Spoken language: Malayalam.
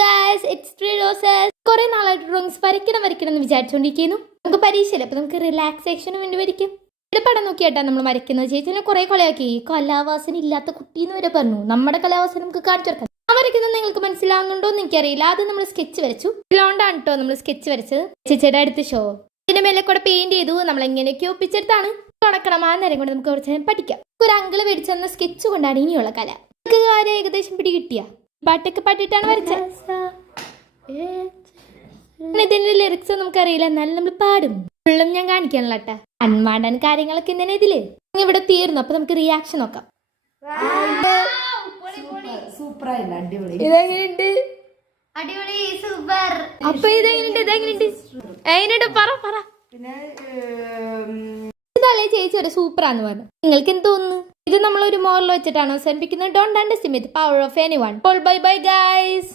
Guys it's three roses. കുറെ നാളായിട്ട് ഡ്രോയിങ്സ് വരയ്ക്കണം എന്ന് വിചാരിച്ചുകൊണ്ടിരിക്കുന്നു. നമുക്ക് പരീക്ഷയില്ല, അപ്പൊ നമുക്ക് റിലാക്സേഷന് വേണ്ടി വരയ്ക്കും. ഇവിടെ പടം നോക്കിയാട്ടാ നമ്മൾ വരയ്ക്കുന്നത്. ചേച്ചി കുറെ കളിയാക്കി, കലാവാസന ഇല്ലാത്ത കുട്ടീന്ന് വരെ പറഞ്ഞു. നമ്മുടെ കലാവാസന നമുക്ക് കാണിച്ചു കൊടുക്കാം. ഞാൻ വരയ്ക്കുന്നത് നിങ്ങൾക്ക് മനസ്സിലാവുന്നുണ്ടോ എന്ന് എനിക്കറിയില്ല. ആദ്യം നമ്മൾ സ്കെച്ച് വരച്ചു. ഇതിലോണ്ടാണ് കേട്ടോ നമ്മൾ സ്കെച്ച് വരച്ചത്. ചേച്ചിയുടെ അടുത്ത് ഷോ ഇതിന്റെ മേലെ കൂടെ പെയിന്റ് ചെയ്തു. നമ്മൾ എങ്ങനെയൊക്കെ ഒപ്പിച്ചെടുത്താണ് തുടക്കണം. ആ നേരം കൊണ്ട് നമുക്ക് കുറച്ച് നേരം പഠിക്കാം. ഒരു അങ്കിള് മേടിച്ചു തന്ന സ്കെച്ച് കൊണ്ടാണ് ഇനിയുള്ള കല. നമുക്ക് കാര്യം ഏകദേശം പിടി കിട്ടിയ പാട്ടൊക്കെ പാട്ടിട്ടാണ് വരച്ചത്. ഇതിന്റെ ലിറിക്സ് നമുക്കറിയില്ല, എന്നാലും നമ്മൾ പാടും. ഫുള്ളും ഞാൻ കാണിക്കാനുള്ള കേട്ടാ. അൺവാണ്ടൻ കാര്യങ്ങളൊക്കെ ഇങ്ങനെ ഇതില് ഇവിടെ തീർന്നു. അപ്പൊ നമുക്ക് റിയാക്ഷൻ നോക്കാം. ഇതെങ്ങനെയുണ്ട്? അപ്പൊ ഇതെങ്ങനെയുണ്ട്? പറ. ഇതല്ലേ ചേച്ചി ഒരു സൂപ്പറാന്ന് പറഞ്ഞു. നിങ്ങൾക്ക് എന്ത് തോന്നുന്നു? ഇത് നമ്മളൊരു മോറൽ വെച്ചിട്ടാണ് അവസാനിപ്പിക്കുന്നത്. Don't underestimate the power of anyone. Bye bye guys.